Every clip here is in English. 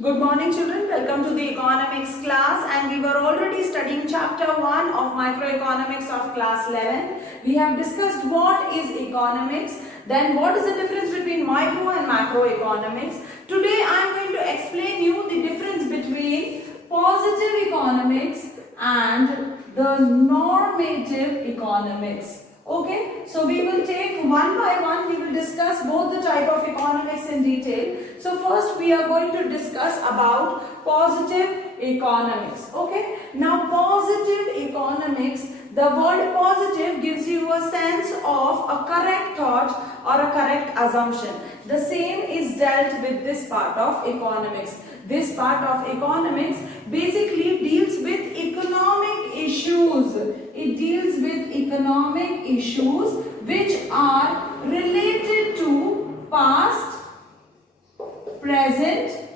Good morning children, welcome to the economics class, and we were already studying chapter 1 of microeconomics of class 11. We have discussed what is economics, then what is the difference between micro and macroeconomics. Today I am going to explain you the difference between positive economics and the normative economics. Okay, so we will take one by one, we will discuss both the type of economics in detail. So first we are going to discuss about positive economics. Okay, now positive economics, the word positive gives you a sense of a correct thought or a correct assumption. The same is dealt with this part of economics. This part of economics basically deals with economic issues. It deals with economic issues which are related to past, present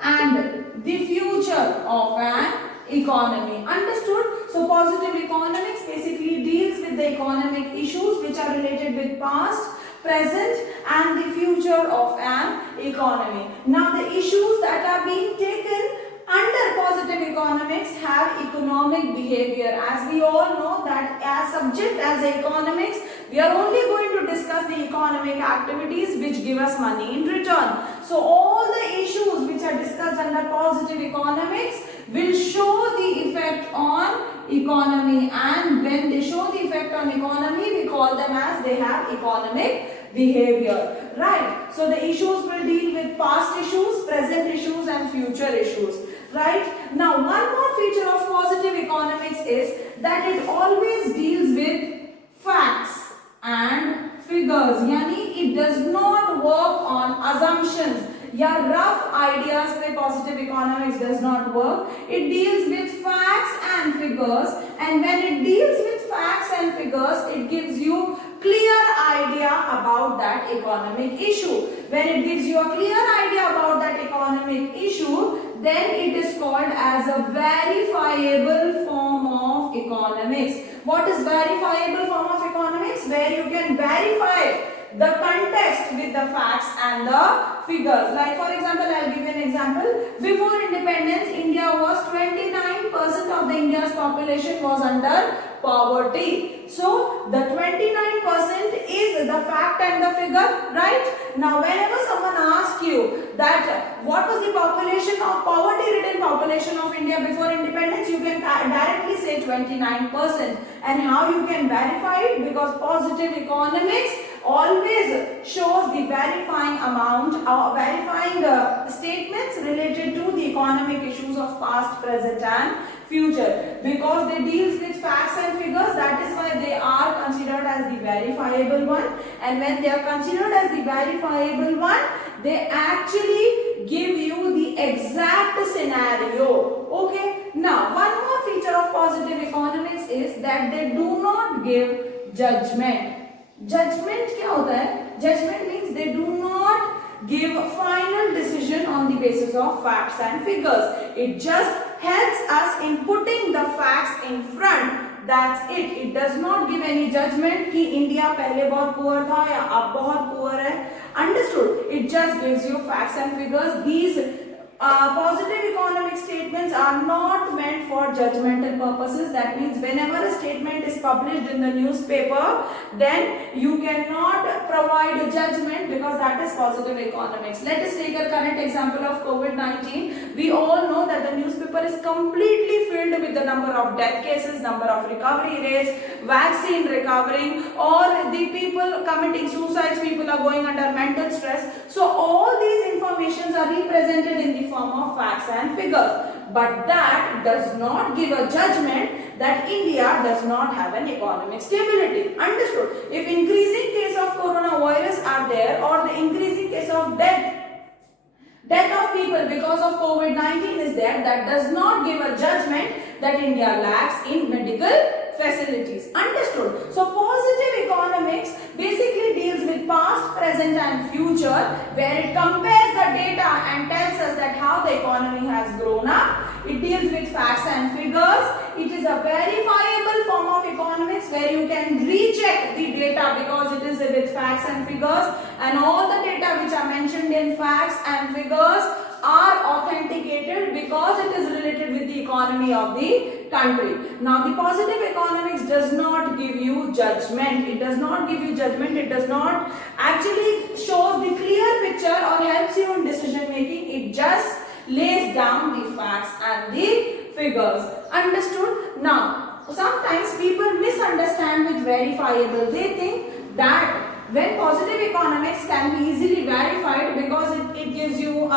and the future of an economy. Understood? So positive economics basically deals with the economic issues which are related with past, present and the future of an economy. Now the issues that are being taken under positive economics have economic behavior. As we all know that as subject as economics, we are only going to discuss the economic activities which give us money in return. So all the issues which are discussed under positive economics will show the effect on economy, and when they show the effect on economy, we call them as they have economic behavior, right? So the issues will deal with past issues, present issues and future issues, right? Now one more feature of positive economics is that it always deals with facts and figures, yani it does not work on assumptions. Yeah, rough ideas by positive economics does not work. It deals with facts and figures, and when it deals with facts and figures, it gives you clear idea about that economic issue. When it gives you a clear idea about that economic issue, then it is called as a verifiable form of economics. What is verifiable form of economics? Where you can verify the context with the facts and the figures. Like for example, I will give you an example. Before independence, India was 29% of the India's population was under poverty. So the 29% is the fact and the figure, right? Now whenever someone asks you that what was the population of poverty-ridden population of India before independence, you can directly say 29%. And how you can verify it? Because positive economics always shows the verifying amount or verifying statements related to the economic issues of past, present and future. Because they deals with facts and figures, that is why they are considered as the verifiable one. And when they are considered as the verifiable one, they actually give you the exact scenario. Okay. Now one more feature of positive economics is that they do not give judgment. Judgment क्या होता है? Judgment means they do not give final decision on the basis of facts and figures. It just helps us in putting the facts in front. That's it. It does not give any judgment कि India पहले बहुत poor था या अब बहुत poor है. Understood? It just gives you facts and figures. These positive economic statements are not meant for judgmental purposes. That means whenever a statement is published in the newspaper, then you cannot provide a judgment because that is positive economics. Let us take a current example of COVID-19. We all know that the newspaper is completely filled with the number of death cases, number of recovery rates, vaccine recovering, or the people committing suicides, people are going under mental stress. So all these informations are represented in the form of facts and figures, but that does not give a judgment that India does not have an economic stability. Understood? If increasing case of coronavirus are there, or the increasing case of death of people because of COVID-19 is there, that does not give a judgment that India lacks in medical facilities. Understood? So positive economics basically deals with past, present and future, where it compares the data and tells us that how the economy has grown up. It deals with facts and figures. it is a verifiable form of economics where you can recheck the data because it is with facts and figures, and all the data which are mentioned in facts and figures are authenticated because it is related with the economy of the country. Now the positive economics does not give you judgment. It does not give you judgment. It does not actually shows the clear picture or helps you in decision making. It just lays down the facts and the figures. Understood? Now sometimes people misunderstand with verifiable. They think that when positive economics can be easily verified because it gives you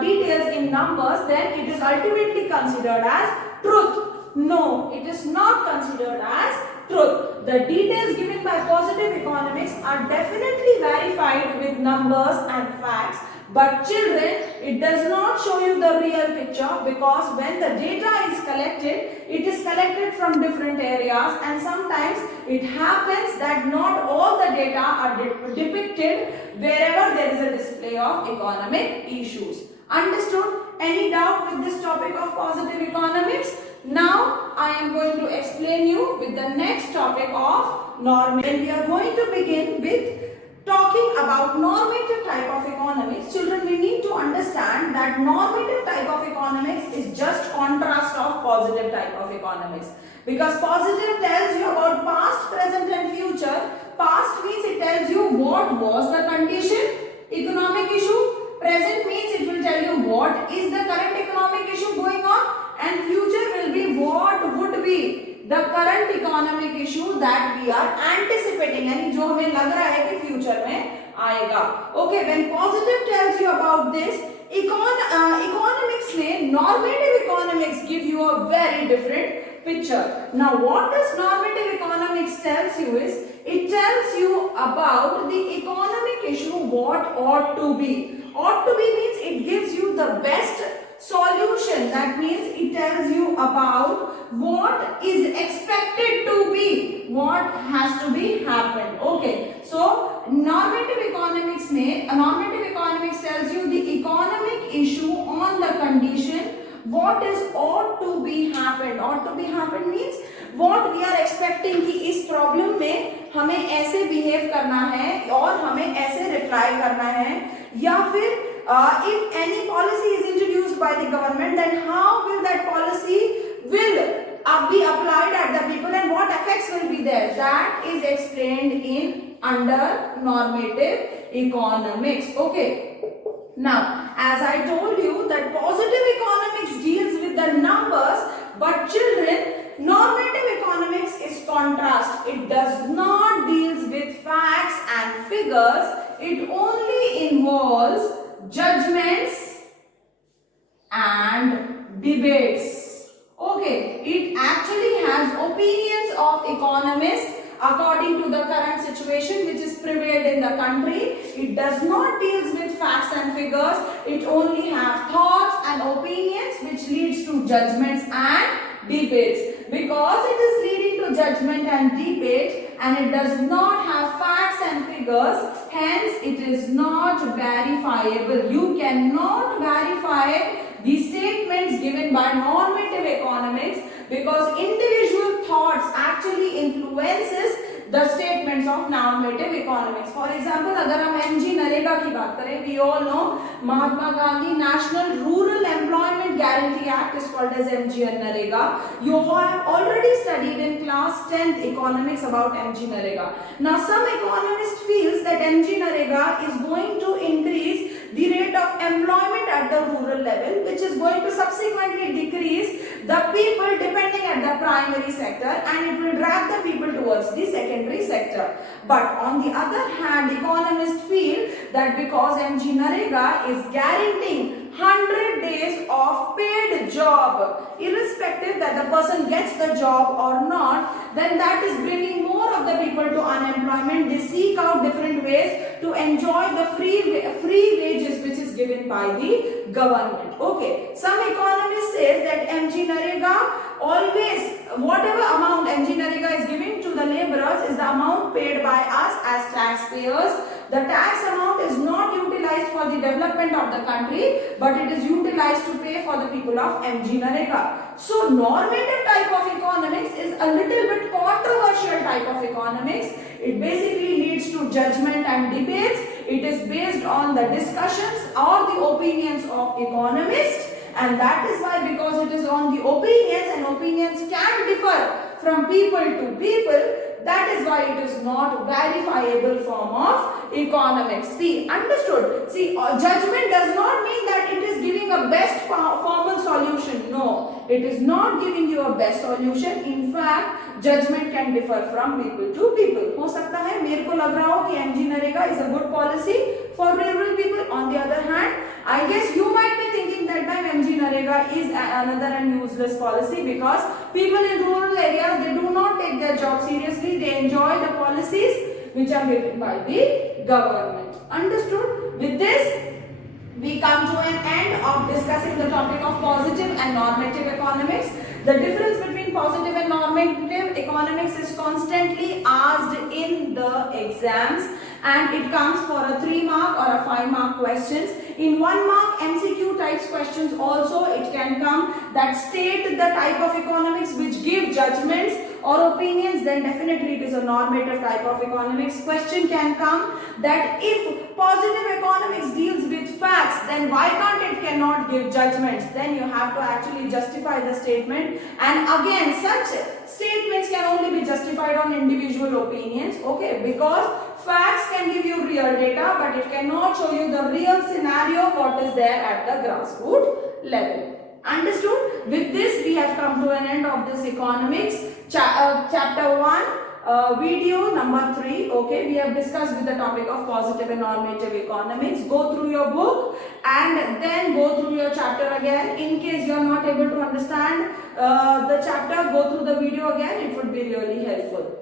details in numbers, then it is ultimately considered as truth. No, it is not considered as truth. The details given by positive economics are definitely verified with numbers and facts. But children, it does not show you the real picture because when the data is collected, it is collected from different areas, and sometimes it happens that not all the data are depicted wherever there is a display of economic issues. Understood? Any doubt with this topic of positive economics? Now I am going to explain you with the next topic of normative. We are going to begin with talking about normative type of economics. Children, we need to understand that normative type of economics is just contrast of positive type of economics. Because positive tells you about past, present and future. Past means it tells you what was the condition, economic issue. Present means it will tell you what is the current economic issue going on. And future will be what would be the current economic issue that we are anticipating, यानी जो हमें लग रहा है कि future में आएगा. Okay, when positive tells you about this, economics में normative economics give you a very different picture. Now, what does normative economics tells you is it tells you about the economic issue what ought to be. Ought to be means it gives you the best solution. That means it tells you about what is expected to be, what has to be happened. Okay, so normative economics tells you the economic issue on the condition what is ought to be happened. Ought to be happened means what we are expecting कि इस problem में हमें ऐसे behave करना है और हमें ऐसे reply करना है, या फिर if any policy is introduced by the government, then how will that policy will be applied at the people and what effects will be there. That is explained in under normative economics. Okay. Now, as I told you that positive economics deals with the numbers, but children, normative economics is contrast. It does not deals with facts and figures. It only involves judgments and debates. Okay, it actually has opinions of economists according to the current situation which is prevailed in the country. It does not deals with facts and figures. It only have thoughts and opinions which leads to judgments and debates. Because it is leading to judgment and debate and it does not have facts and figures, hence it is not verifiable. You cannot verify the statements given by normative economics because individual thoughts actually influences the statements of normative economics. For example, अगर हम MG NREGA की बात करें, we all know Mahatma Gandhi National Rural Employment Guarantee Act is called as MG Narega. You have already studied in class 10th economics about MG Narega. Now, some economists feels that MG Narega is going to increase the rate of employment at the rural level, which is going to subsequently decrease the people depending at the primary sector, and it will drag the people towards the secondary sector. But on the other hand, economists feel that because MG Narega is guaranteeing 100 days of paid job, irrespective that the person gets the job or not, then that is bringing more of the people to unemployment. They seek out different ways to enjoy the free wages which is given by the government. Okay, some economists say that MG Narega always, whatever amount MG Narega is giving to the laborers is the amount paid by us as taxpayers. The tax amount is not utilized for the development development of the country, but it is utilized to pay for the people of MGNREGA. So normative type of economics is a little bit controversial type of economics. It basically leads to judgment and debates. It is based on the discussions or the opinions of economists, and that is why, because it is on the opinions and opinions can differ from people to people, that is why it is not verifiable form of economics. See, understood? See, judgment does not mean that it is giving a best formal solution. No, it is not giving you a best solution. In fact, judgment can differ from people to people. हो सकता है मेरे को लग रहा हो कि MGNREGA is a good policy for rural people. On the other hand, I guess you might be thinking that time MGNREGA is another and useless policy, because people in rural areas, they do not take their job seriously. They enjoy the policies which are given by the government. Understood? With this, we come to an end of discussing the topic of positive and normative economics. The difference between positive and normative economics is constantly asked in the exams, and it comes for a 3-mark or a 5-mark questions. In 1-mark MCQ types questions also it can come that state the type of economics which give judgments or opinions, then definitely it is a normative type of economics. Question can come that if positive economics deals with facts, then why can't it cannot give judgments? Then you have to actually justify the statement, and again such statements can only be justified on individual opinions, okay, because facts can give you real data, but it cannot show you the real scenario what is there at the grassroots level. Understood? With this, we have come to an end of this economics chapter 1, video number 3. Okay, we have discussed with the topic of positive and normative economics. Go through your book and then go through your chapter again. In case you are not able to understand the chapter, go through the video again. It would be really helpful.